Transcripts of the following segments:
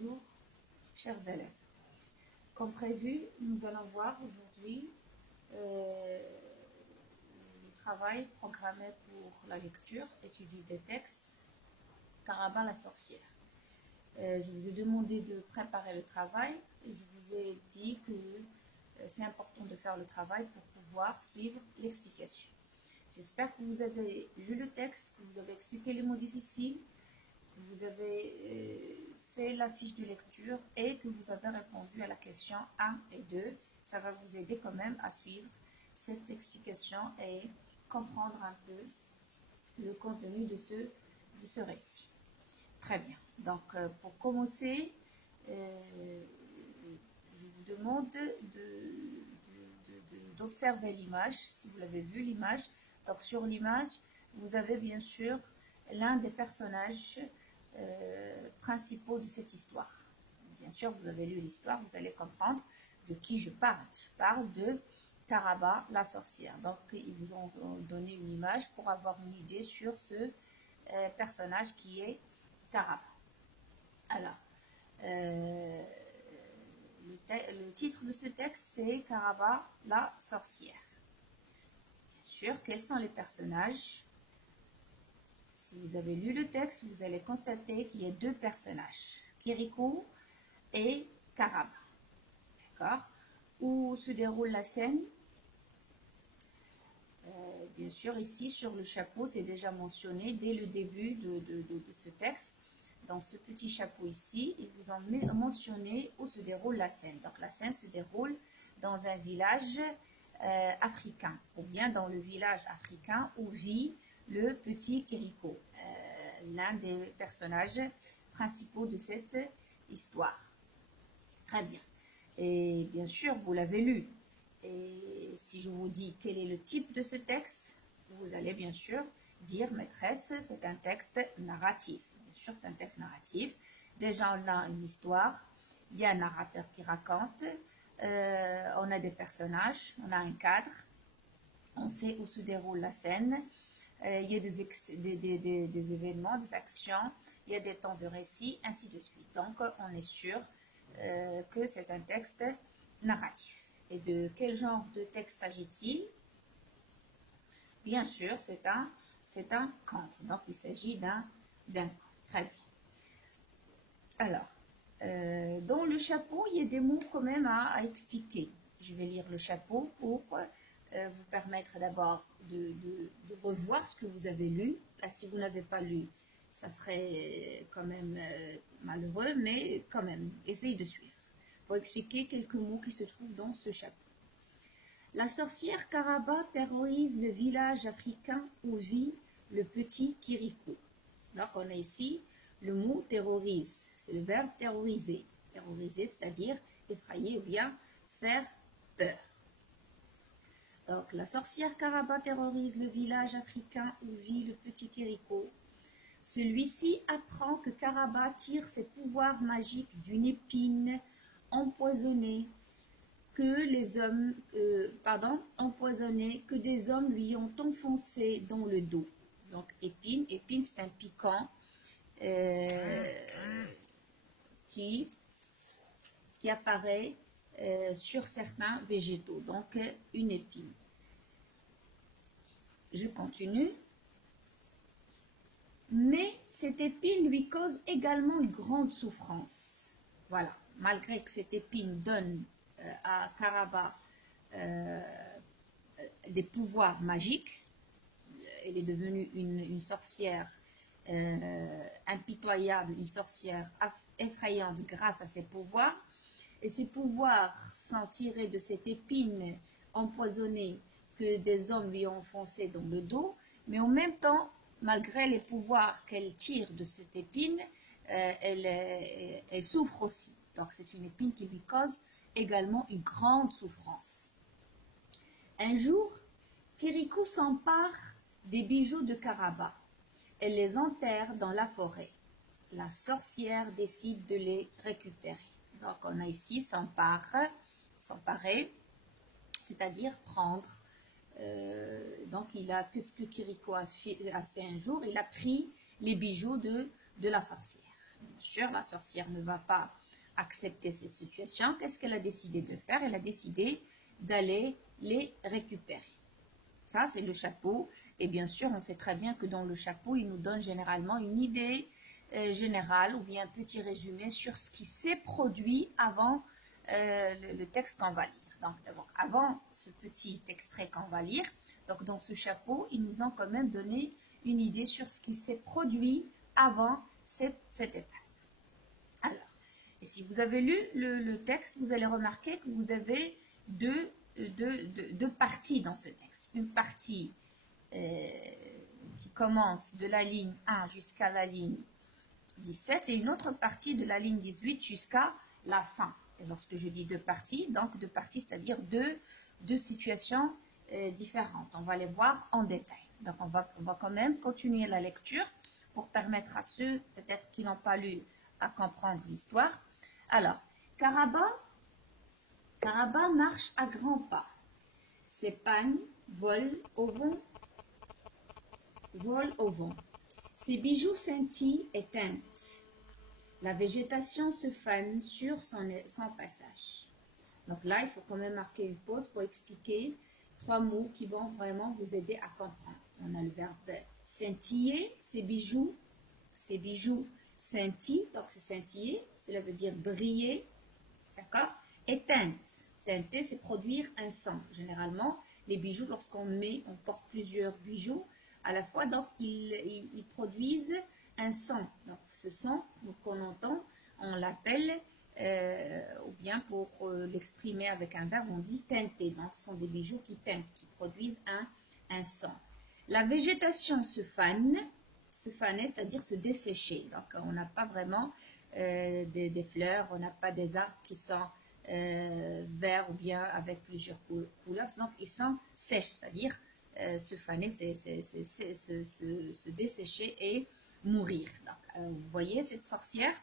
Bonjour, chers élèves. Comme prévu, nous allons voir aujourd'hui le travail programmé pour la lecture, étudier des textes, Karaba la sorcière. Je vous ai demandé de préparer le travail et je vous ai dit que c'est important de faire le travail pour pouvoir suivre l'explication. J'espère que vous avez lu le texte, que vous avez expliqué les mots difficiles, que vous avez fait la fiche de lecture et que vous avez répondu à la question 1 et 2. Ça va vous aider quand même à suivre cette explication et comprendre un peu le contenu de ce récit. Très bien. Donc, pour commencer, je vous demande d'observer l'image, si vous l'avez vu l'image. Donc, sur l'image, vous avez bien sûr l'un des personnages principaux de cette histoire. Bien sûr, vous avez lu l'histoire, vous allez comprendre de qui je parle. Je parle de Karaba, la sorcière. Donc, ils vous ont donné une image pour avoir une idée sur ce personnage qui est Karaba. Alors, le titre de ce texte, c'est Karaba, la sorcière. Bien sûr, quels sont les personnages? Si vous avez lu le texte, vous allez constater qu'il y a deux personnages, Kirikou et Karaba. D'accord? Où se déroule la scène? Bien sûr, ici, sur le chapeau, c'est déjà mentionné dès le début de ce texte. Dans ce petit chapeau ici, ils vous ont mentionné où se déroule la scène. Donc, la scène se déroule dans un village africain, ou bien dans le village africain où vit le petit Kirikou, l'un des personnages principaux de cette histoire. Très bien. Et bien sûr, vous l'avez lu. Et si je vous dis quel est le type de ce texte, vous allez bien sûr dire, maîtresse, c'est un texte narratif. Bien sûr, c'est un texte narratif. Déjà, on a une histoire, il y a un narrateur qui raconte, on a des personnages, on a un cadre, on sait où se déroule la scène, il y a des événements, des actions, il y a des temps de récit, ainsi de suite. Donc, on est sûr que c'est un texte narratif. Et de quel genre de texte s'agit-il? Bien sûr, c'est un conte. Donc, il s'agit d'un conte. Très bien. Alors, dans le chapeau, il y a des mots quand même à expliquer. Je vais lire le chapeau pour vous permettre d'abord de revoir ce que vous avez lu. Là, si vous n'avez pas lu, ça serait quand même malheureux, mais quand même, essayez de suivre. Pour expliquer quelques mots qui se trouvent dans ce chapeau. La sorcière Karaba terrorise le village africain où vit le petit Kirikou. Donc, on a ici le mot terrorise. C'est le verbe terroriser. Terroriser, c'est-à-dire effrayer ou bien faire peur. Donc, la sorcière Karaba terrorise le village africain où vit le petit Kirikou. Celui-ci apprend que Karaba tire ses pouvoirs magiques d'une épine empoisonnée que des hommes lui ont enfoncé dans le dos. Donc, épine c'est un piquant qui apparaît sur certains végétaux. Donc, une épine. Je continue. Mais cette épine lui cause également une grande souffrance. Voilà. Malgré que cette épine donne à Karaba des pouvoirs magiques, elle est devenue une sorcière impitoyable, une sorcière effrayante grâce à ses pouvoirs. Et ces pouvoirs sont tirés de cette épine empoisonnée que des hommes lui ont enfoncée dans le dos, mais en même temps, malgré les pouvoirs qu'elle tire de cette épine, elle souffre aussi. Donc, c'est une épine qui lui cause également une grande souffrance. Un jour, Kirikou s'empare des bijoux de Karaba. Elle les enterre dans la forêt. La sorcière décide de les récupérer. Donc, on a ici s'emparer, c'est-à-dire prendre. Donc, qu'est-ce que Kirikou a fait un jour? Il a pris les bijoux de la sorcière. Bien sûr, la sorcière ne va pas accepter cette situation. Qu'est-ce qu'elle a décidé de faire? Elle a décidé d'aller les récupérer. Ça, c'est le chapeau. Et bien sûr, on sait très bien que dans le chapeau, il nous donne généralement une idée générale ou bien un petit résumé sur ce qui s'est produit avant le texte qu'on va lire. Donc, d'abord, avant ce petit extrait qu'on va lire, donc dans ce chapeau, ils nous ont quand même donné une idée sur ce qui s'est produit avant cette étape. Alors, et si vous avez lu le texte, vous allez remarquer que vous avez deux parties dans ce texte. Une partie qui commence de la ligne 1 jusqu'à la ligne 17 et une autre partie de la ligne 18 jusqu'à la fin. Et lorsque je dis deux parties, donc deux parties, c'est-à-dire deux situations différentes. On va les voir en détail. Donc on va quand même continuer la lecture pour permettre à ceux peut-être qui n'ont pas lu à comprendre l'histoire. Alors, Karaba marche à grands pas. Ses pagnes volent au vent. Ses bijoux scintillent et teintent. La végétation se fane sur son passage. Donc là, il faut quand même marquer une pause pour expliquer 3 mots qui vont vraiment vous aider à comprendre. On a le verbe scintiller, ses bijoux scintillent, donc c'est scintiller, cela veut dire briller, d'accord? Et teinte. Teinter, c'est produire un sang. Généralement, les bijoux, lorsqu'on porte plusieurs bijoux à la fois, donc ils produisent un sang. Donc ce sang qu'on entend, on l'appelle, ou bien pour l'exprimer avec un verbe, on dit teinter. Donc ce sont des bijoux qui teintent, qui produisent un sang. La végétation se fanait, c'est-à-dire se dessécher. Donc on n'a pas vraiment des fleurs, on n'a pas des arbres qui sont verts ou bien avec plusieurs couleurs, donc ils sont sèches, c'est-à-dire se faner, c'est se dessécher et mourir. Donc, vous voyez cette sorcière,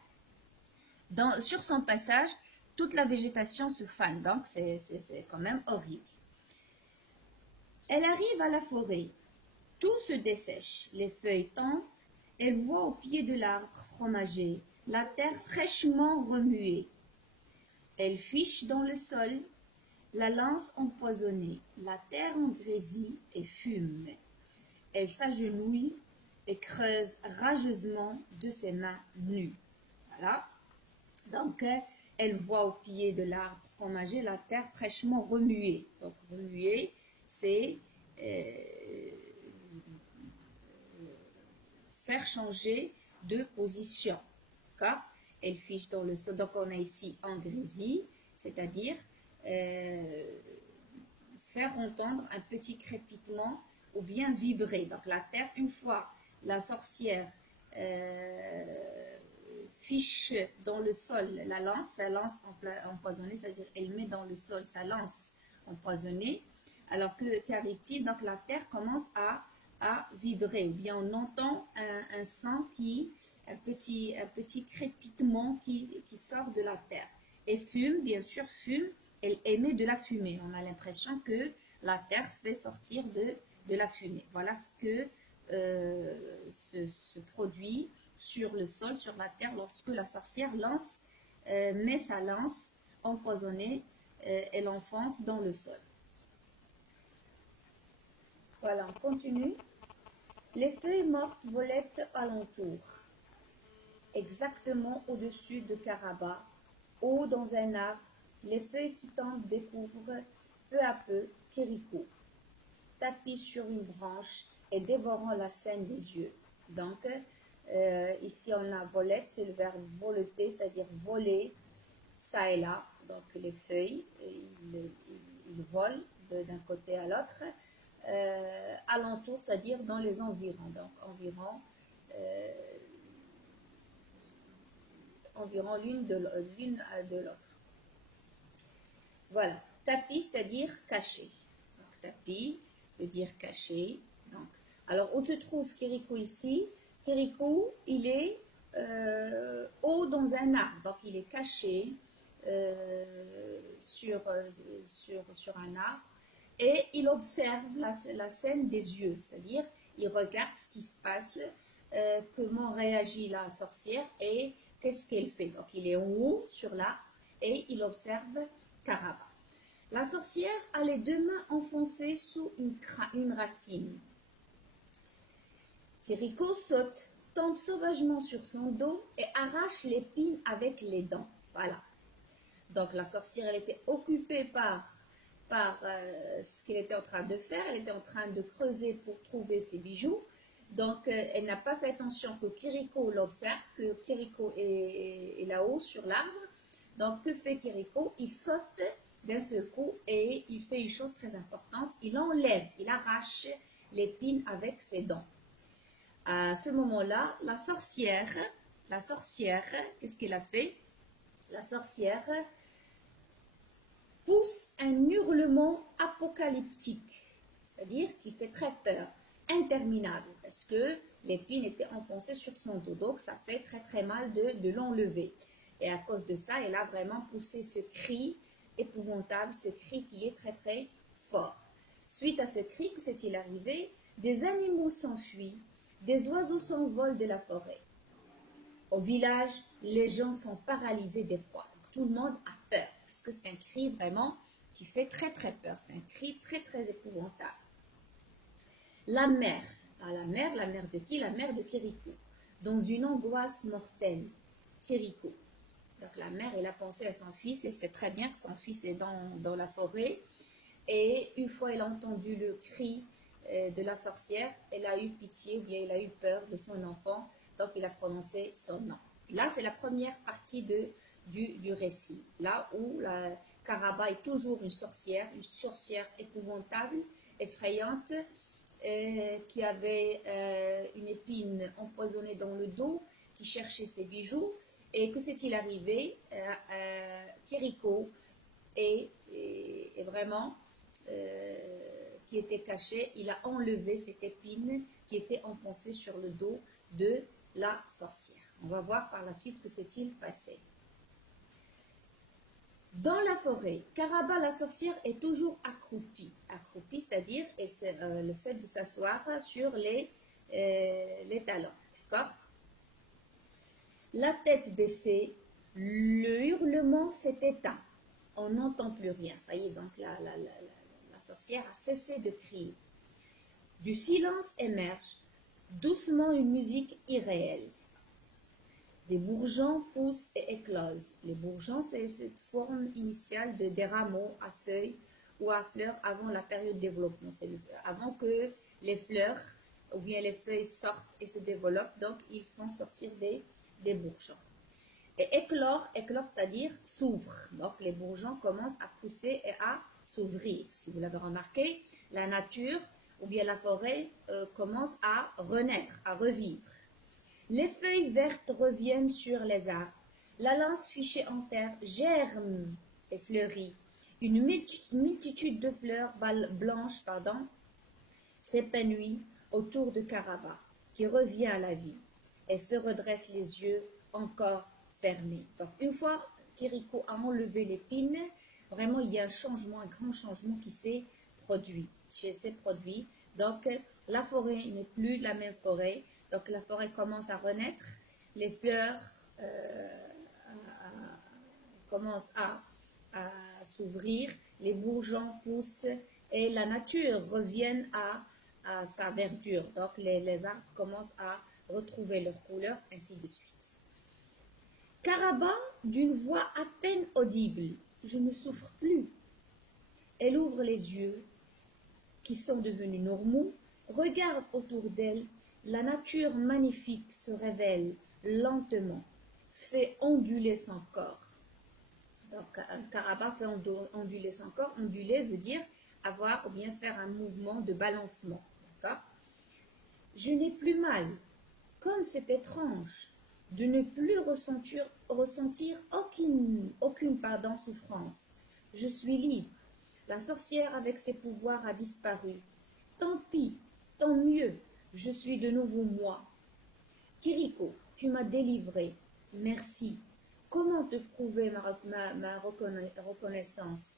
sur son passage, toute la végétation se fane, donc c'est quand même horrible. Elle arrive à la forêt, tout se dessèche, les feuilles tombent, elle voit au pied de l'arbre fromager la terre fraîchement remuée. Elle fiche dans le sol, la lance empoisonnée, la terre engrésie et fume. Elle s'agenouille et creuse rageusement de ses mains nues. Voilà. Donc, elle voit au pied de l'arbre fromager la terre fraîchement remuée. Donc, remuer, c'est faire changer de position. D'accord? Elle fiche dans le sol. Donc, on a ici engrésie, c'est-à-dire faire entendre un petit crépitement ou bien vibrer. Donc, la terre, une fois la sorcière fiche dans le sol la lance, sa lance empoisonnée, c'est-à-dire elle met dans le sol sa lance empoisonnée, alors qu'arrive-t-il? Donc, la terre commence à vibrer, ou bien on entend un son un petit crépitement qui sort de la terre. Et fume, bien sûr, fume, elle émet de la fumée. On a l'impression que la terre fait sortir de la fumée. Voilà ce que se produit sur le sol, sur la terre, lorsque la sorcière met sa lance empoisonnée et l'enfonce dans le sol. Voilà, on continue. Les feuilles mortes volaient alentour, exactement au-dessus de Karaba, haut dans un arbre. Les feuilles qui tombent découvrent peu à peu Kériko, tapis sur une branche et dévorant la scène des yeux. Donc, ici on a volette, c'est le verbe voleter, c'est-à-dire voler, ça et là. Donc, les feuilles, ils volent d'un côté à l'autre. Alentour, c'est-à-dire dans les environs. Donc, environ l'une de l'autre. Voilà. Tapis, c'est-à-dire caché. Donc, tapis veut dire caché. Donc, alors, où se trouve Kériko ici? Kériko, il est haut dans un arbre. Donc, il est caché sur un arbre. Et il observe la scène des yeux, c'est-à-dire il regarde ce qui se passe, comment réagit la sorcière et qu'est-ce qu'elle fait? Donc, il est en haut sur l'arbre et il observe Karaba. La sorcière a les deux mains enfoncées sous une racine. Kiriko saute, tombe sauvagement sur son dos et arrache l'épine avec les dents. Voilà. Donc la sorcière, elle était occupée par ce qu'elle était en train de faire. Elle était en train de creuser pour trouver ses bijoux. Donc elle n'a pas fait attention que Kiriko l'observe, que Kiriko est là-haut sur l'arbre. Donc que fait Kiriko? Il saute d'un seul coup et il fait une chose très importante. Il enlève, il arrache l'épine avec ses dents. À ce moment-là, la sorcière, qu'est-ce qu'elle a fait? La sorcière pousse un hurlement apocalyptique, c'est-à-dire qui fait très peur, interminable, parce que l'épine était enfoncée sur son dos, donc ça fait très très mal de l'enlever. Et à cause de ça, elle a vraiment poussé ce cri épouvantable, ce cri qui est très très fort. Suite à ce cri, que s'est-il arrivé? Des animaux s'enfuient, des oiseaux s'envolent de la forêt. Au village, les gens sont paralysés d'effroi. Tout le monde a peur, parce que c'est un cri vraiment qui fait très très peur. C'est un cri très très épouvantable. La mère de qui? La mère de Kiriko, dans une angoisse mortelle. Kiriko. Donc la mère, elle a pensé à son fils, et sait très bien que son fils est dans la forêt. Et une fois elle a entendu le cri de la sorcière, elle a eu pitié, ou bien elle a eu peur de son enfant, donc il a prononcé son nom. Là, c'est la première partie du récit, là où Karaba est toujours une sorcière épouvantable, effrayante, qui avait une épine empoisonnée dans le dos, qui cherchait ses bijoux. Et que s'est-il arrivé? Kiriko est vraiment... qui était caché, il a enlevé cette épine qui était enfoncée sur le dos de la sorcière. On va voir par la suite que s'est-il passé. Dans la forêt, Karaba la sorcière est toujours accroupie. Accroupie, c'est-à-dire le fait de s'asseoir sur les talons. D'accord? La tête baissée, le hurlement s'est éteint. On n'entend plus rien. Ça y est, donc la sorcière a cessé de crier. Du silence émerge doucement une musique irréelle. Des bourgeons poussent et éclosent. Les bourgeons, c'est cette forme initiale des rameaux à feuilles ou à fleurs avant la période de développement. C'est avant que les fleurs ou bien les feuilles sortent et se développent, donc ils font sortir des bourgeons. Et éclore, c'est-à-dire s'ouvre. Donc les bourgeons commencent à pousser et à s'ouvrir. Si vous l'avez remarqué, la nature ou bien la forêt commence à renaître, à revivre. Les feuilles vertes reviennent sur les arbres. La lance fichée en terre germe et fleurit. Une multitude de fleurs blanches s'épanouit autour de Karaba, qui revient à la vie et se redresse les yeux encore fermés. Donc une fois Kiriko a enlevé l'épine, vraiment il y a un changement, un grand changement qui s'est produit. Donc la forêt n'est plus la même forêt. Donc la forêt commence à renaître, les fleurs commencent à s'ouvrir, les bourgeons poussent et la nature revient à sa verdure. Donc les arbres commencent à retrouver leur couleur, ainsi de suite. Karaba, d'une voix à peine audible, je ne souffre plus. Elle ouvre les yeux, qui sont devenus normaux, regarde autour d'elle. La nature magnifique se révèle lentement, fait onduler son corps. Donc, Karaba fait onduler son corps. Onduler veut dire avoir ou bien faire un mouvement de balancement. D'accord? Je n'ai plus mal. Comme c'est étrange de ne plus ressentir aucune souffrance. Je suis libre. La sorcière avec ses pouvoirs a disparu. Tant pis, tant mieux. Je suis de nouveau moi. Kiriko, tu m'as délivré. Merci. Comment te prouver ma reconnaissance?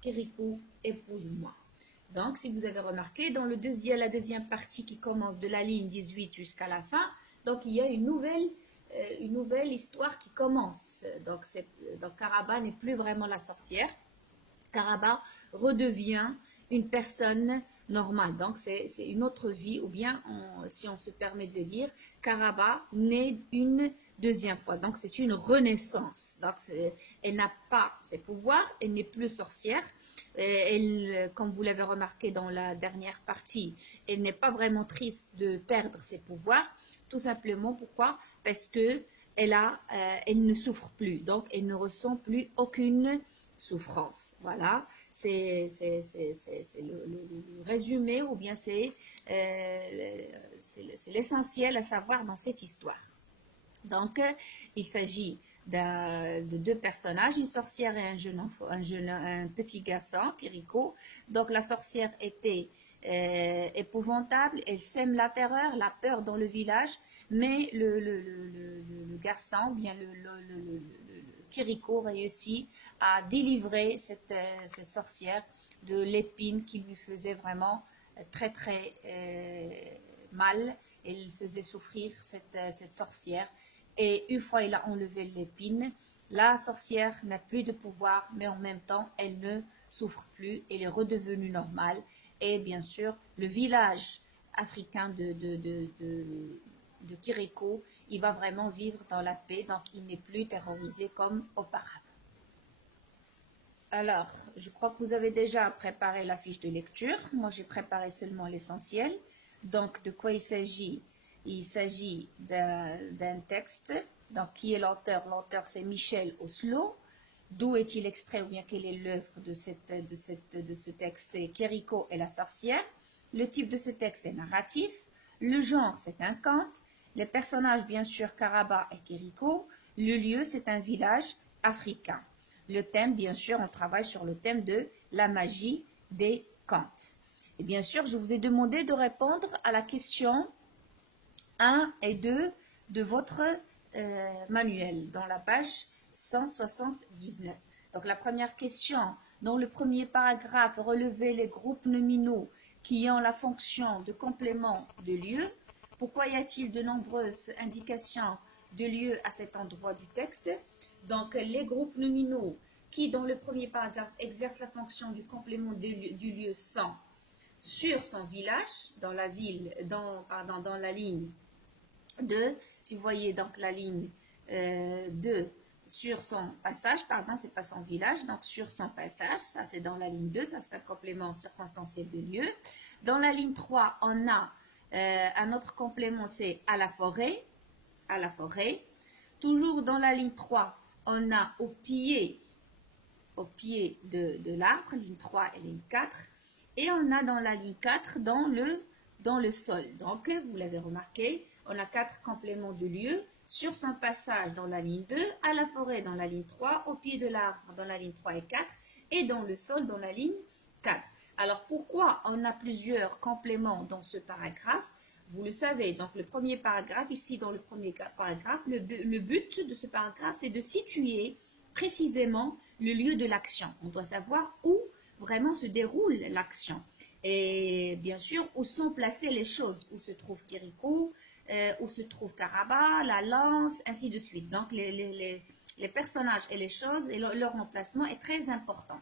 Kiriko, épouse-moi. Donc, si vous avez remarqué, dans la deuxième partie qui commence de la ligne 18 jusqu'à la fin, donc il y a une nouvelle une nouvelle histoire qui commence. Donc Karaba n'est plus vraiment la sorcière. Karaba redevient une personne normale. Donc c'est une autre vie, ou bien si on se permet de le dire, Karaba naît une deuxième fois. Donc c'est une renaissance. Donc elle n'a pas ses pouvoirs, elle n'est plus sorcière. Elle, comme vous l'avez remarqué dans la dernière partie, elle n'est pas vraiment triste de perdre ses pouvoirs. Tout simplement pourquoi? Parce que elle ne souffre plus. Donc elle ne ressent plus aucune souffrance. Voilà, c'est le résumé, ou bien c'est l'essentiel à savoir dans cette histoire. Donc, il s'agit de deux personnages, une sorcière et un petit garçon, Kiriko. Donc, la sorcière était épouvantable, elle sème la terreur, la peur dans le village, mais le garçon, bien Kiriko réussit à délivrer cette sorcière de l'épine qui lui faisait vraiment très très mal. Elle faisait souffrir cette sorcière. Et une fois il a enlevé l'épine, la sorcière n'a plus de pouvoir, mais en même temps, elle ne souffre plus, elle est redevenue normale. Et bien sûr, le village africain de Kiriko, il va vraiment vivre dans la paix, donc il n'est plus terrorisé comme auparavant. Alors, je crois que vous avez déjà préparé la fiche de lecture. Moi, j'ai préparé seulement l'essentiel. Donc, de quoi il s'agit? Il s'agit d'un texte. Donc, qui est l'auteur? L'auteur, c'est Michel Oslo. D'où est-il extrait, ou bien quelle est l'œuvre de ce texte? C'est Kiriko et la sorcière. Le type de ce texte est narratif. Le genre, c'est un conte. Les personnages, bien sûr, Karaba et Kiriko. Le lieu, c'est un village africain. Le thème, bien sûr, on travaille sur le thème de la magie des contes. Et bien sûr, je vous ai demandé de répondre à la question 1 et 2 de votre manuel, dans la page 179. Donc, la première question, dans le premier paragraphe, relevez les groupes nominaux qui ont la fonction de complément de lieu. Pourquoi y a-t-il de nombreuses indications de lieu à cet endroit du texte? Donc, les groupes nominaux qui, dans le premier paragraphe, exercent la fonction du complément du lieu sont sur son village, dans la ville, dans la ligne 2. Si vous voyez donc la ligne 2, sur son passage, pardon, c'est pas son village, donc sur son passage, ça c'est dans la ligne 2, ça c'est un complément circonstanciel de lieu. Dans la ligne 3, on a un autre complément, c'est à la forêt, à la forêt. Toujours dans la ligne 3, on a au pied de l'arbre, ligne 3 et ligne 4. Et on a dans la ligne 4, dans le sol. Donc, vous l'avez remarqué, on a 4 compléments de lieu sur son passage dans la ligne 2, à la forêt dans la ligne 3, au pied de l'arbre dans la ligne 3 et 4, et dans le sol dans la ligne 4. Alors, pourquoi on a plusieurs compléments dans ce paragraphe? Vous le savez, donc le premier paragraphe, ici dans le premier paragraphe, le but de ce paragraphe, c'est de situer précisément le lieu de l'action. On doit savoir où vraiment se déroule l'action. Et bien sûr, où sont placées les choses, où se trouve Kiriko, où se trouve Karaba, la lance, ainsi de suite. Donc, les personnages et les choses et leur emplacement est très important.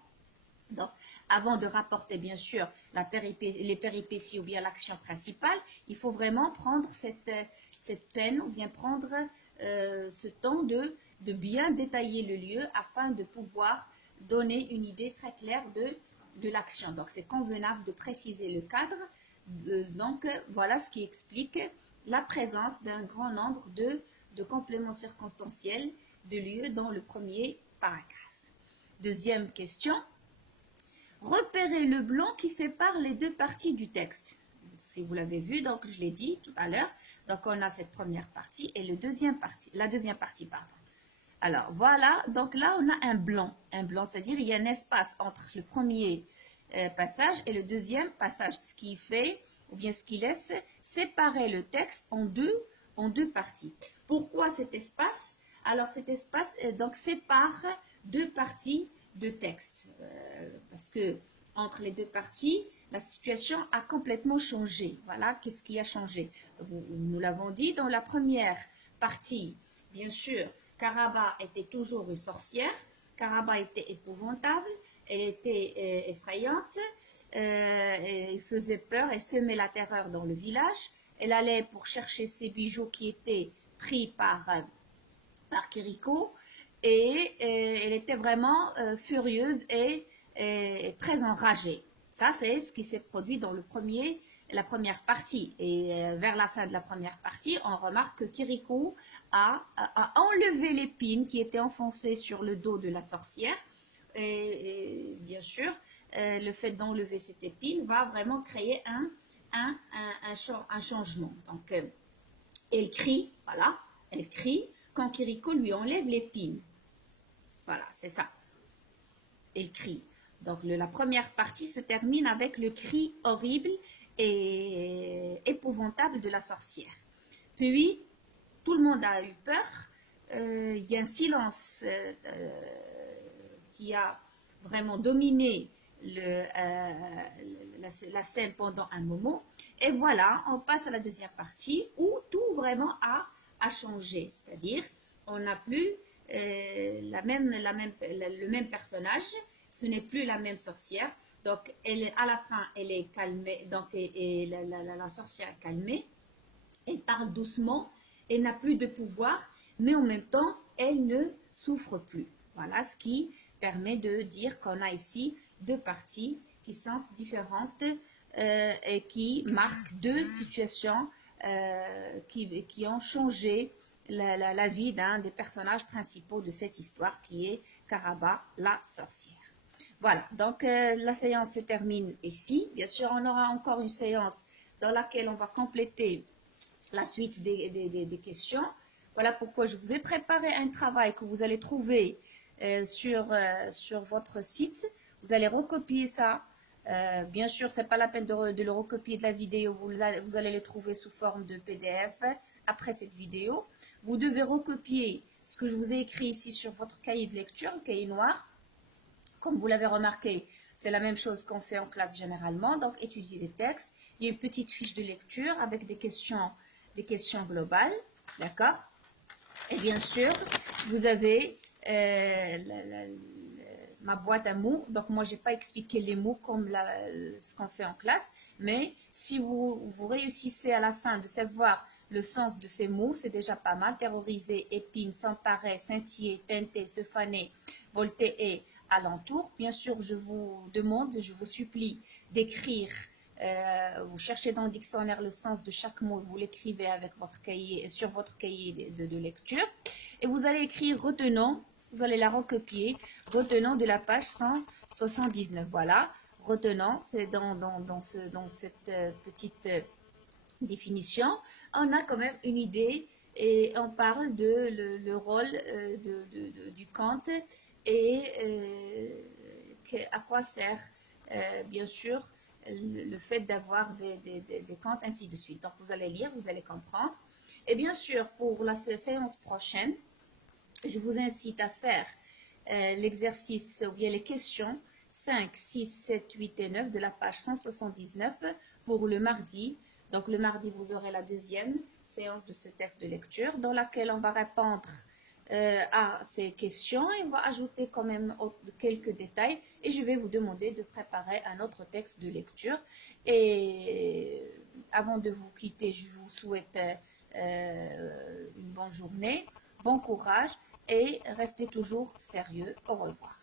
Donc, avant de rapporter, bien sûr, les péripéties ou bien l'action principale, il faut vraiment prendre cette peine ou bien prendre ce temps de bien détailler le lieu afin de pouvoir donner une idée très claire de l'action. Donc, c'est convenable de préciser le cadre. Donc, voilà ce qui explique la présence d'un grand nombre de compléments circonstanciels de lieu dans le premier paragraphe. Deuxième question. Repérez le blanc qui sépare les deux parties du texte. Si vous l'avez vu, donc je l'ai dit tout à l'heure. Donc, on a cette première partie et la deuxième partie, pardon. Alors, voilà. Donc là, on a un blanc, c'est-à-dire il y a un espace entre le premier passage et le deuxième passage, ce qui fait, ou bien ce qui laisse séparer le texte en deux parties. Pourquoi cet espace? Alors, cet espace donc sépare deux parties de texte, parce que entre les deux parties, la situation a complètement changé. Voilà, qu'est-ce qui a changé? Nous l'avons dit, dans la première partie, bien sûr, Karaba était toujours une sorcière. Karaba était épouvantable, elle était effrayante, elle faisait peur, elle semait la terreur dans le village. Elle allait pour chercher ses bijoux qui étaient pris par Kiriko et elle était vraiment furieuse et très enragée. Ça, c'est ce qui s'est produit dans la première partie. Et vers la fin de la première partie, on remarque que Kiriko a enlevé l'épine qui était enfoncée sur le dos de la sorcière. Et bien sûr, le fait d'enlever cette épine va vraiment créer un changement. Donc, elle crie, voilà, elle crie quand Kiriko lui enlève l'épine. Voilà, c'est ça. Elle crie. Donc la première partie se termine avec le cri horrible et épouvantable de la sorcière. Puis, tout le monde a eu peur. Il y a un silence qui a vraiment dominé la scène pendant un moment. Et voilà, on passe à la deuxième partie où tout vraiment a changé. C'est-à-dire, on n'a plus le même personnage, ce n'est plus la même sorcière. Donc, à la fin, elle est calmée. Donc, la sorcière est calmée. Elle parle doucement. Elle n'a plus de pouvoir, mais en même temps, elle ne souffre plus. Voilà ce qui permet de dire qu'on a ici deux parties qui sont différentes et qui marquent deux situations qui ont changé la vie d'un des personnages principaux de cette histoire qui est Karaba, la sorcière. Voilà, donc la séance se termine ici. Bien sûr, on aura encore une séance dans laquelle on va compléter la suite des questions. Voilà pourquoi je vous ai préparé un travail que vous allez trouver sur votre site. Vous allez recopier ça. Bien sûr, ce n'est pas la peine de le recopier de la vidéo. Vous allez le trouver sous forme de PDF après cette vidéo. Vous devez recopier ce que je vous ai écrit ici sur votre cahier de lecture, le cahier noir. Comme vous l'avez remarqué, c'est la même chose qu'on fait en classe généralement. Donc, étudier les textes. Il y a une petite fiche de lecture avec des questions globales. D'accord? Et bien sûr, vous avez ma boîte à mots. Donc, moi, je n'ai pas expliqué les mots comme ce qu'on fait en classe. Mais si vous réussissez à la fin de savoir le sens de ces mots, c'est déjà pas mal. Terroriser, épine, s'emparer, scintiller, teinter, se faner, volter et alentour. Bien sûr, je vous demande, je vous supplie d'écrire. Vous cherchez dans le dictionnaire le sens de chaque mot, vous l'écrivez avec votre cahier, sur votre cahier de lecture. Et vous allez écrire retenant, vous allez la recopier, retenant de la page 179. Voilà, retenant, c'est dans cette petite définition, on a quand même une idée et on parle de le rôle du conte et à quoi sert, bien sûr, le fait d'avoir des contes, ainsi de suite. Donc, vous allez lire, vous allez comprendre. Et bien sûr, pour la séance prochaine, je vous incite à faire l'exercice ou bien les questions 5, 6, 7, 8 et 9 de la page 179 pour le mardi. Donc, le mardi, vous aurez la deuxième séance de ce texte de lecture dans laquelle on va répondre à ces questions et on va ajouter quand même quelques détails et je vais vous demander de préparer un autre texte de lecture. Et avant de vous quitter, je vous souhaite une bonne journée, bon courage et restez toujours sérieux. Au revoir.